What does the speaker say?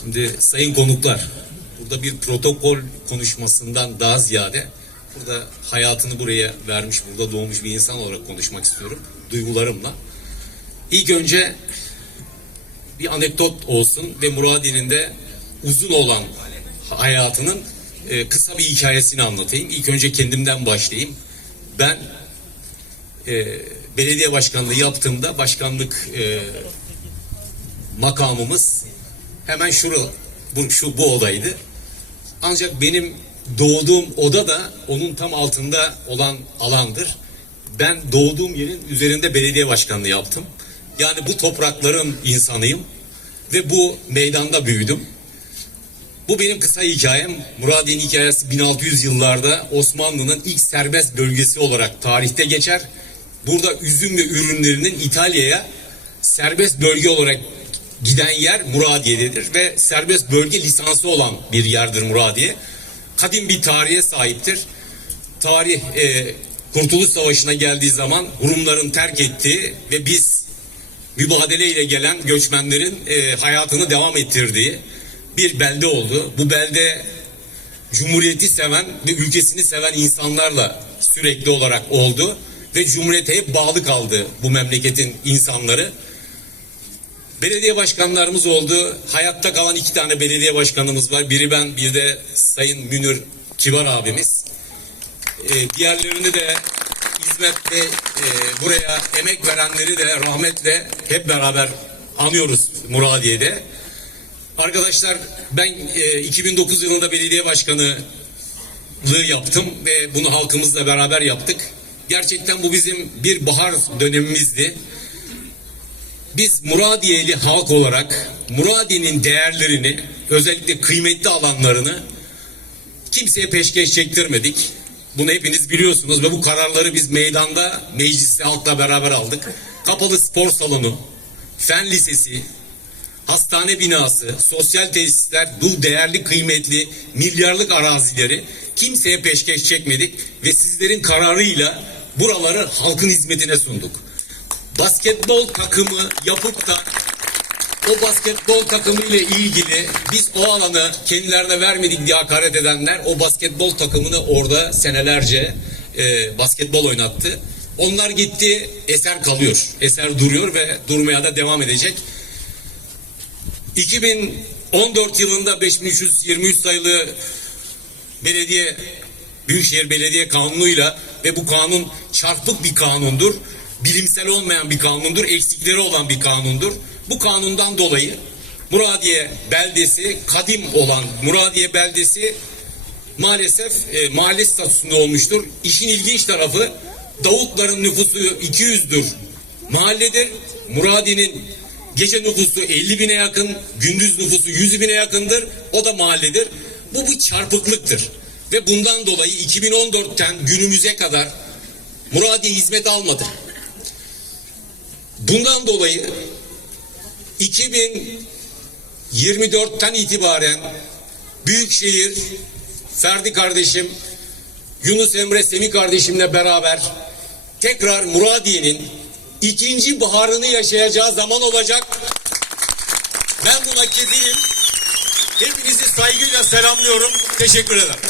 Şimdi sayın konuklar, burada bir protokol konuşmasından daha ziyade burada hayatını buraya vermiş, burada doğmuş bir insan olarak konuşmak istiyorum duygularımla. İlk önce bir anekdot olsun ve Muradi'nin de uzun olan hayatının e, kısa bir hikayesini anlatayım. İlk önce kendimden başlayayım. Ben e, belediye başkanlığı yaptığımda başkanlık e, makamımız hemen şura, bu, şu bu odaydı. Ancak benim doğduğum oda da onun tam altında olan alandır. Ben doğduğum yerin üzerinde belediye başkanlığı yaptım. Yani bu toprakların insanıyım ve bu meydanda büyüdüm. Bu benim kısa hikayem. Muradiye'nin hikayesi 1600 yıllarda Osmanlı'nın ilk serbest bölgesi olarak tarihte geçer. Burada üzüm ve ürünlerinin İtalya'ya serbest bölge olarak giden yer Muradiye'dedir ve serbest bölge lisansı olan bir yerdir Muradiye. Kadim bir tarihe sahiptir. Tarih e, Kurtuluş Savaşı'na geldiği zaman Rumların terk ettiği ve biz mübadeleyle gelen göçmenlerin e, hayatını devam ettirdiği bir belde oldu. Bu belde Cumhuriyeti seven ve ülkesini seven insanlarla sürekli olarak oldu ve Cumhuriyete hep bağlı kaldı bu memleketin insanları. Belediye başkanlarımız oldu. Hayatta kalan iki tane belediye başkanımız var. Biri ben, bir de Sayın Münir Kibar abimiz. Ee, diğerlerini de hizmet ve e, buraya emek verenleri de rahmetle hep beraber anıyoruz Muradiye'de. Arkadaşlar ben e, 2009 yılında belediye başkanlığı yaptım ve bunu halkımızla beraber yaptık. Gerçekten bu bizim bir bahar dönemimizdi. Biz Muradiyeli halk olarak Muradiye'nin değerlerini özellikle kıymetli alanlarını kimseye peşkeş çektirmedik. Bunu hepiniz biliyorsunuz ve bu kararları biz meydanda mecliste halkla beraber aldık. Kapalı spor salonu, fen lisesi, hastane binası, sosyal tesisler, bu değerli kıymetli milyarlık arazileri kimseye peşkeş çekmedik ve sizlerin kararıyla buraları halkın hizmetine sunduk. Basketbol takımı yapıp da o basketbol takımı ile ilgili biz o alanı kendilerine vermedik diye hakaret edenler o basketbol takımını orada senelerce e, basketbol oynattı. Onlar gitti eser kalıyor. Eser duruyor ve durmaya da devam edecek. 2014 yılında 5323 sayılı belediye Büyükşehir Belediye Kanunu'yla ve bu kanun çarpık bir kanundur. Bilimsel olmayan bir kanundur. Eksikleri olan bir kanundur. Bu kanundan dolayı Muradiye beldesi kadim olan Muradiye beldesi maalesef e, mahalle statüsünde olmuştur. İşin ilginç tarafı Davutların nüfusu 200'dür. Mahalledir. Muradiye'nin gece nüfusu 50 bine yakın, gündüz nüfusu 100 bine yakındır. O da mahalledir. Bu bir çarpıklıktır. Ve bundan dolayı 2014'ten günümüze kadar Muradiye hizmet almadı. Bundan dolayı 2024'ten itibaren Büyükşehir Ferdi kardeşim Yunus Emre Semih kardeşimle beraber tekrar Muradiye'nin ikinci baharını yaşayacağı zaman olacak. Ben buna kefilim. Hepinizi saygıyla selamlıyorum. Teşekkür ederim.